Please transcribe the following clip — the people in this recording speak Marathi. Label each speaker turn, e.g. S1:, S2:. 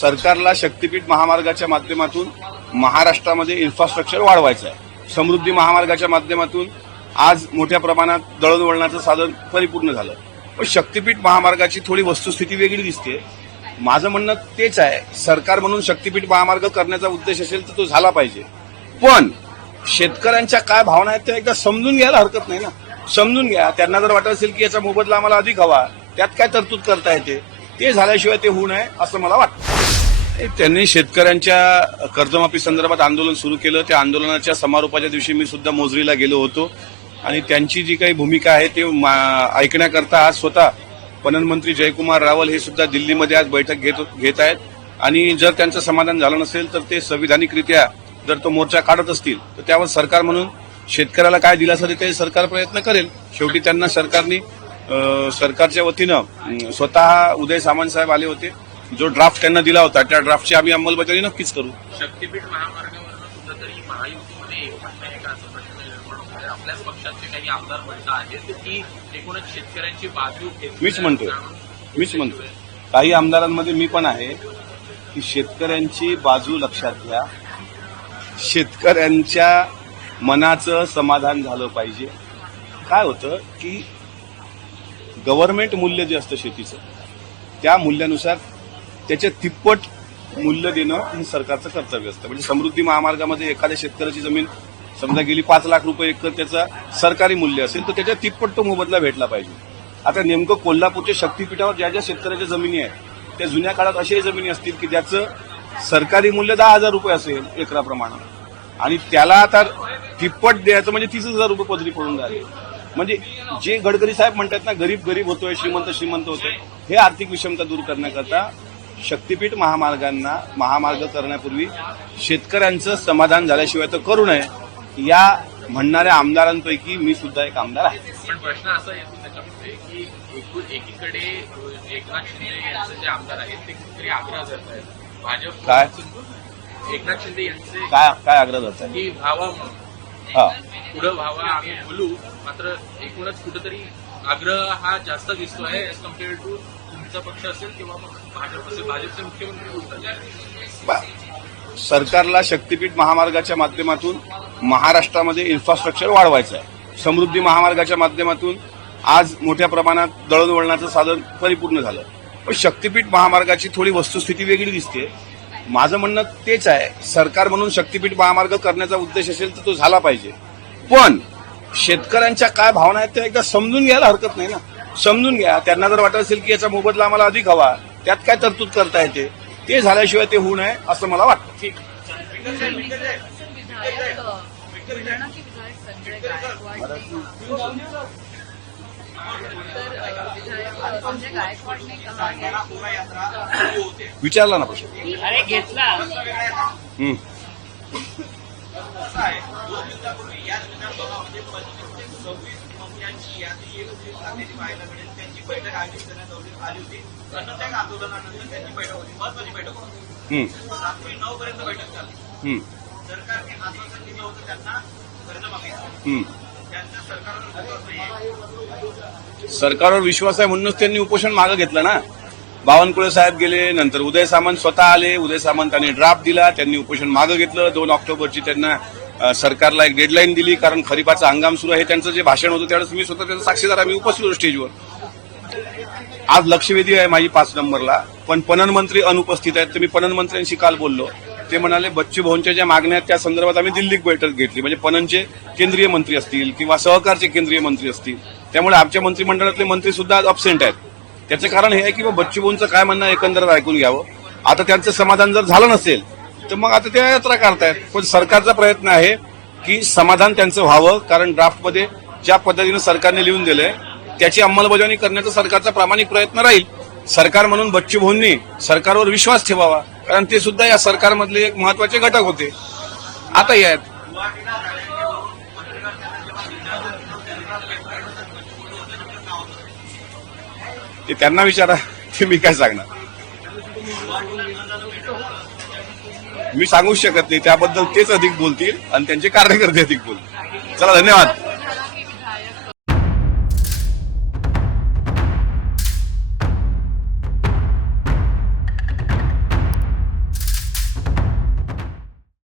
S1: सरकारला शक्तीपीठ महामार्गाच्या माध्यमातून महाराष्ट्रामध्ये इन्फ्रास्ट्रक्चर वाढवायचं आहे. समृद्धी महामार्गाच्या माध्यमातून आज मोठ्या प्रमाणात दळणवळणाचं साधन परिपूर्ण झालं. पण शक्तीपीठ महामार्गाची थोडी वस्तुस्थिती वेगळी दिसते. माझं म्हणणं तेच आहे. सरकार म्हणून शक्तीपीठ महामार्ग करण्याचा उद्देश असेल तर तो झाला पाहिजे. पण शेतकऱ्यांच्या काय भावना आहेत त्या एकदा समजून घ्यायला हरकत नाही ना. समजून घ्या. त्यांना जर वाटत असेल की याचा मोबदला आम्हाला अधिक हवा त्यात काय तरतूद करता येते? ते झाल्याशिवाय ते होऊ नये असं मला वाटतं. त्यांनी शेतकऱ्यांच्या कर्जमाफी संदर्भात आंदोलन सुरू केलं. त्या आंदोलनाच्या समारोपाच्या दिवशी मी सुद्धा मोजरीला गेलो होतो. आणि त्यांची जी काही भूमिका आहे ते मा- ऐकण्याकरता आज स्वतः पणन मंत्री जयकुमार रावल हे सुद्धा दिल्लीमध्ये आज बैठक घेत घेत आहेत. आणि जर त्यांचं समाधान झालं नसेल तर ते संविधानिकरित्या जर तो मोर्चा काढत असतील तर त्यावर सरकार म्हणून शेतकऱ्याला काय दिलासा देता येईल सरकार प्रयत्न करेल. शेवटी त्यांना सरकारने सरकारच्या वतीनं स्वतः उदय सामंत साहेब आले होते. जो ड्राफ्ट त्यांना दिला होता त्या ड्राफ्टची आम्ही अंमलबजावणी नक्कीच करू.
S2: शक्तीपीठ आमदार म्हणत
S1: मीच मीच म्हणतोय. काही आमदारांमध्ये मी पण आहे की शेतकऱ्यांची बाजू लक्षात घ्या. शेतकऱ्यांच्या मनाचं समाधान झालं पाहिजे. काय होतं की गव्हर्नमेंट मूल्य जे असतं शेतीचं त्या मूल्यानुसार त्याच्या तिप्पट मूल्य देणं हे सरकारचं कर्तव्य असतं. म्हणजे समृद्धी महामार्गामध्ये एखाद्या शेतकऱ्याची जमीन समजा गेली पाच लाख रुपये एकर त्याचा सरकारी मूल्य असेल तर त्याच्या तिप्पट तो मोबदला भेटला पाहिजे. आता नेमकं कोल्हापूरच्या शक्तीपीठावर ज्या ज्या शेतकऱ्याच्या जमिनी आहेत त्या जुन्या काळात अशाही जमिनी असतील की ज्याचं सरकारी मूल्य दहा हजार रुपये असेल एकराप्रमाणे. आणि त्याला आता तिप्पट द्यायचं म्हणजे तीस हजार रुपये पदरी पडून राहिले. म्हणजे जे गडकरी साहेब म्हणतात ना गरीब गरीब होतोय श्रीमंत श्रीमंत होतोय हे आर्थिक विषमता दूर करण्याकरता शक्तीपीठ महामार्गांना महामार्ग करण्यापूर्वी शेतकऱ्यांचं समाधान झाल्याशिवाय तर करू नये. या म्हणणाऱ्या आमदारांपैकी मी सुद्धा एक आमदार आहे.
S2: पण प्रश्न असा येतो त्याच्यामध्ये की एकूण एकीकडे एकनाथ शिंदे यांचे जे आमदार आहेत ते कुठेतरी आग्रह करत आहेत. भाजप
S1: काय?
S2: एकनाथ शिंदे यांचे
S1: काय काय आग्रह जात आहे
S2: की व्हावा म्हणून. पुढं व्हावा आम्ही बोलू. मात्र एकूणच कुठेतरी आग्रह हा जास्त दिसतो आहे एज कंपेअर टू तुमचा पक्ष असेल किंवा मग भाजप असेल. भाजपचे मुख्यमंत्री बोलतात
S1: सरकारला शक्तीपीठ महामार्गाच्या माध्यमातून महाराष्ट्रामध्ये इन्फ्रास्ट्रक्चर वाढवायचं आहे. समृद्धी महामार्गाच्या माध्यमातून आज मोठ्या प्रमाणात दळणवळणाचं साधन परिपूर्ण झालं. पण शक्तीपीठ महामार्गाची थोडी वस्तुस्थिती वेगळी दिसते. माझं म्हणणं तेच आहे. सरकार म्हणून शक्तीपीठ महामार्ग करण्याचा उद्देश असेल तर तो झाला पाहिजे. पण शेतकऱ्यांच्या काय भावना आहेत त्या एकदा समजून घ्यायला हरकत नाही ना. समजून घ्या. त्यांना जर वाटत असेल की याचा मोबदला आम्हाला अधिक हवा त्यात काय तरतूद करता येते? ते झाल्याशिवाय ते होऊ नये असं मला वाटतं. ठीक.
S3: विधायक बुलढाणा के विधायक संजय गायकवाड ने तर अ, विधायक संजय गायकवाड ने कहा है
S1: विचारला ना प्रश्न
S4: अरे घेतला
S1: हम्म. हम्म. सरकारवर विश्वास आहे म्हणूनच त्यांनी उपोषण मागं घेतलं ना. बावनकुळे साहेब गेले नंतर उदय सामंत स्वतः आले. उदय सामंतांनी ड्राफ्ट दिला त्यांनी उपोषण मागं घेतलं. दोन ऑक्टोबरची त्यांना सरकारला एक डेडलाईन दिली कारण खरीपाचा हंगाम सुरू आहे. त्यांचं जे भाषण होतं त्यावेळेस मी स्वतः त्याचा साक्षीदार आम्ही उपस्थित स्टेजवर. आज लक्षवेधी आहे माझी पाच नंबरला. पण पणन मंत्री अनुपस्थित आहेत. तर मी पणन मंत्र्यांशी काल बोललो. ते म्हणाले बच्चू भाऊंच्या ज्या मागण्या आहेत त्या संदर्भात आम्ही दिल्लीत बैठक घेतली. म्हणजे पणनचे केंद्रीय मंत्री असतील किंवा सहकारचे केंद्रीय मंत्री असतील. त्यामुळे आमच्या मंत्रिमंडळातले मंत्री सुद्धा आज अब्सेंट आहेत. त्याचं कारण हे आहे की बा काय म्हणणं एकंदरीत ऐकून घ्यावं. आता त्यांचं समाधान जर झालं नसेल तर मग आता त्या यात्रा करतायत. पण सरकारचा प्रयत्न आहे की समाधान त्यांचं व्हावं कारण ड्राफ्टमध्ये ज्या पद्धतीनं सरकारने लिहून दिलंय त्याची अंमलबजावणी करण्याचा सरकारचा प्रामाणिक प्रयत्न राहील. सरकार म्हणून बच्चूभाऊंनी सरकारवर विश्वास ठेवावा कारण ते सुद्धा या सरकारमधले एक महत्त्वाचे घटक होते. आता यात ते त्यांना विचारा ते मी काय सांगणार? मी सांगूच शकत नाही त्याबद्दल तेच अधिक बोलतील आणि त्यांचे कार्यकर्ते अधिक बोलतील. चला धन्यवाद.